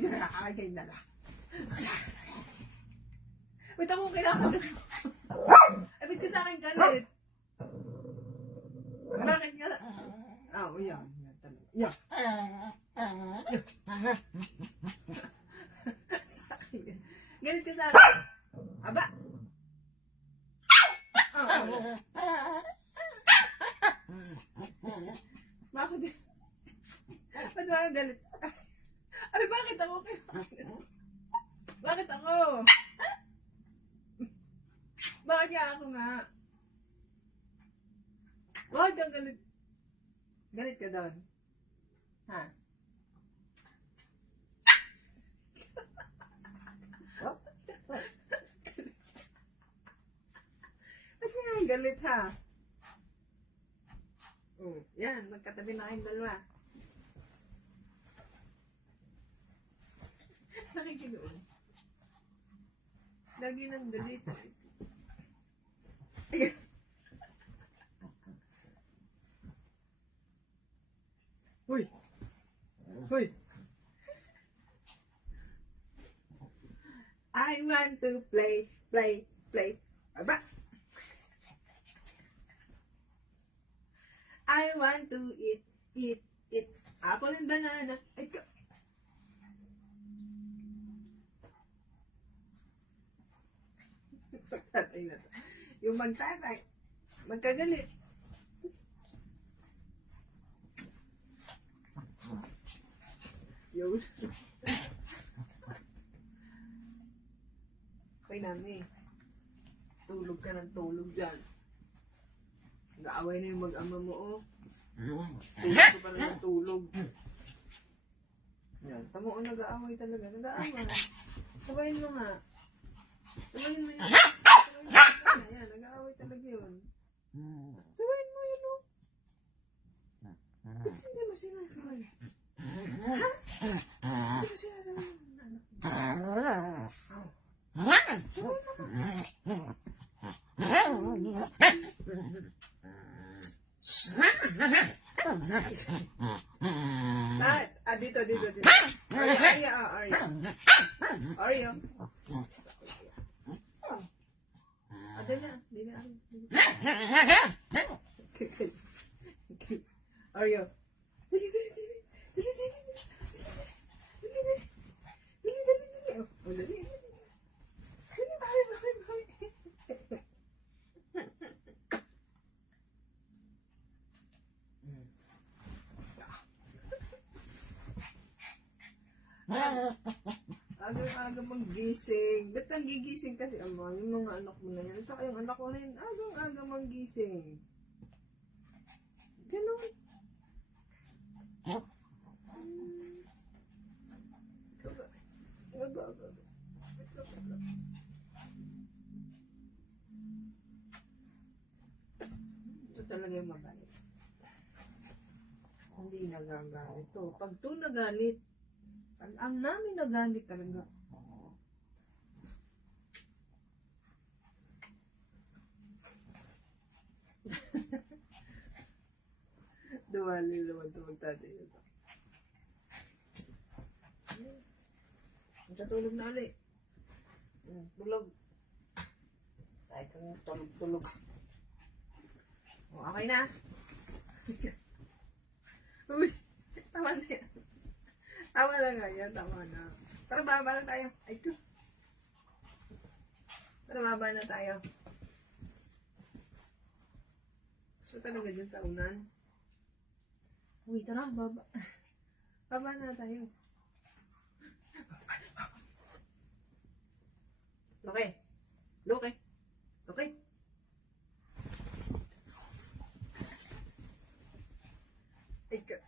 Hindi na nakakagay na lang. Wait ako kinakagat. Abit ka sa akin galit. Bakit ka? Oh, yan. Yan. Sa akin. Galit ka sa akin. Aba. Bakit? Ba't ba galit? Ay, bakit ako? Bakit ako? Bakit niya ako nga? Bakit ka galit? Galit ka doon? Ha? Ba't nga galit ha? Yan, magkatabi na kayong dalawa. Nakikinoon. Lagi nang galit. Hoy! Hoy! I want to play. Aba! I want to eat. Apple and banana. Ay, magtatay na to. Yung magtatay, magkagalit. Yun. Okay namin. Tulog ka ng tulog dyan. Nag-aaway na yung mag-ama mo, oh. Tulog ka pa na ng tulog. Yan. Tamo, oh, nag-aaway talaga. Nag-aaway. Sabayin mo nga. Sabayin mo yun. Yan, nag-aaway talaga yun. Sabayin mo yun, oh. Ba't hindi mo sinasabay? Ha? Hindi mo sinasabay yung anak mo. Sabayin mo nga. Dito. Oreo. Oreo. Aga manggising. Ba't ang gigising kasi ama? Yung mga anak mo na yan. At saka yung anak ko na yun, aga manggising. Ganon. Ito talaga yung magalit. Hindi nagagalit. Ito, pag ito nagalit, ang namin nagalit talaga. Duwali naman ito magtatay ito. Magkatulog na ulit. Tulog. Kahit kang tulog. Okay na. Uy, tama na yan. Tama na nga yan, tama na. Tara, baba na tayo. Ay, ko. Tara, baba na tayo. So, talaga dyan sa unan. Uy, tara, baba. Baba na tayo. Loke. Ay, ka.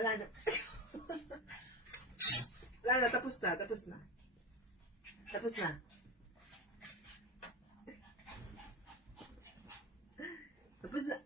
Wala na. Lala, tapos na, tapos na. Tapos na. Tapos na.